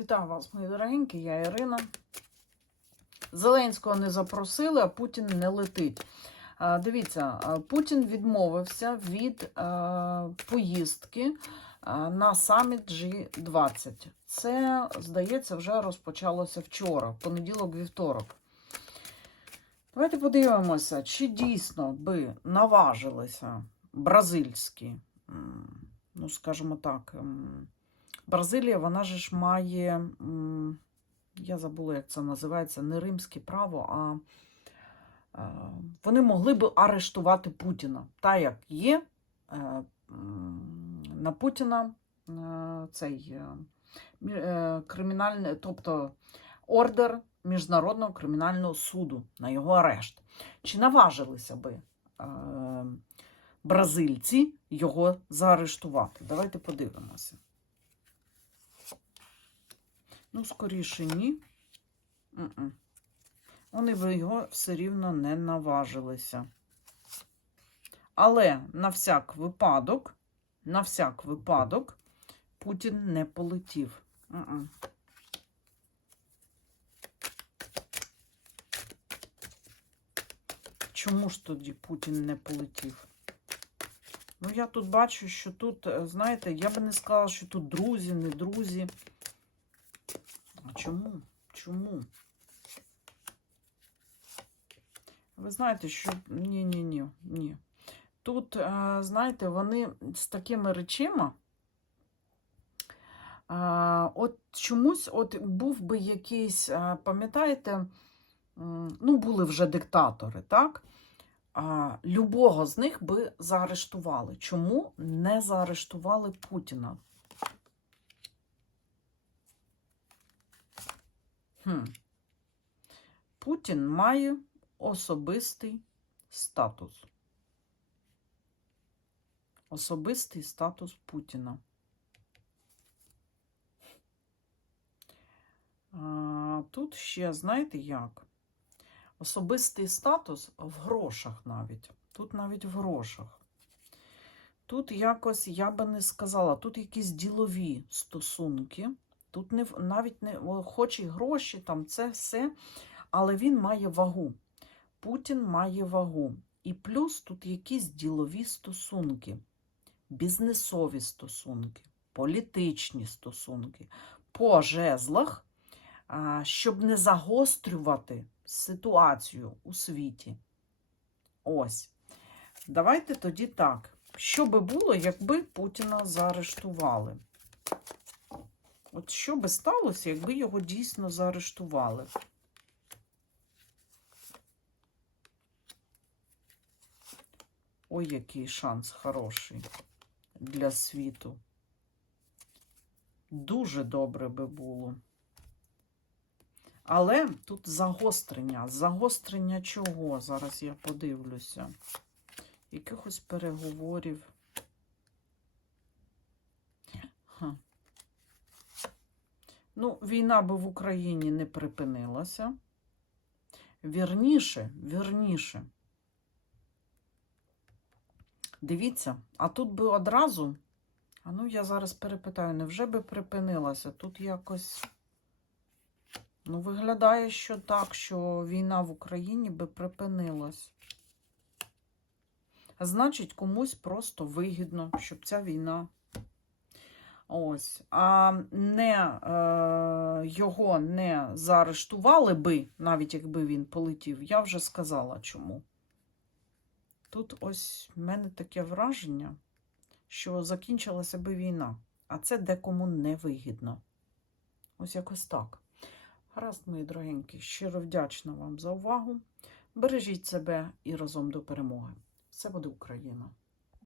Вітаю вас, мої дорогенькі, я Ірина. Зеленського не запросили, а Путін не летить. Дивіться, Путін відмовився від поїздки на саміт G20. Це, здається, вже розпочалося вчора, понеділок-вівторок. Давайте подивимося, чи дійсно би наважилися бразильські, ну, скажімо так, Бразилія, вона ж має, я забула, як це називається, не римське право, а е, вони могли би арештувати Путіна. Та як є е, на Путіна е, цей мі- кримінальний, тобто ордер Міжнародного кримінального суду на його арешт. Чи наважилися би бразильці його заарештувати? Давайте подивимося. Ну, скоріше, ні. М-м. Вони би його все рівно не наважилися. Але на всяк випадок, на всяк випадок, Путін не полетів. М-м. Чому ж тоді Путін не полетів? Ну, я тут бачу, що тут, е, знаєте, я би не сказала, що тут друзі, не друзі. Чому? Чому? Ви знаєте, що ні, ні, ні, ні. Тут, е, знаєте, вони з такими речима. е, От чомусь от був би якийсь, е, пам'ятаєте, ну, були вже диктатори, так? Любого з них би заарештували. Чому не заарештували Путіна? Хм. Путін має особистий статус. Особистий статус Путіна. А, тут ще, знаєте як? Особистий статус в грошах навіть. Тут навіть в грошах. Тут якось, я би не сказала, тут якісь ділові стосунки. Тут не, навіть не хоч і гроші, там це все, але він має вагу. Путін має вагу. І плюс тут якісь ділові стосунки, бізнесові стосунки, політичні стосунки по жезлах, щоб не загострювати ситуацію у світі. Ось. Давайте тоді так. Що би було, якби Путіна заарештували? От що би сталося, якби його дійсно заарештували? Ой, який шанс хороший для світу. Дуже добре би було. Але тут загострення. Загострення чого? Зараз я подивлюся. Якихось переговорів. Ну, війна би в Україні не припинилася. Вірніше, вірніше. Дивіться, а тут би одразу. А ну, я зараз перепитаю, невже би припинилася? Тут якось. Ну, виглядає, що так, що війна в Україні би припинилась. Значить, комусь просто вигідно, щоб ця війна. Ось. А не, е, його не заарештували би, навіть якби він полетів, я вже сказала чому. Тут ось в мене таке враження, що закінчилася би війна, а це декому не вигідно. Ось якось так. Гаразд, мої дорогенькі, щиро вдячна вам за увагу. Бережіть себе і разом до перемоги. Все буде Україна!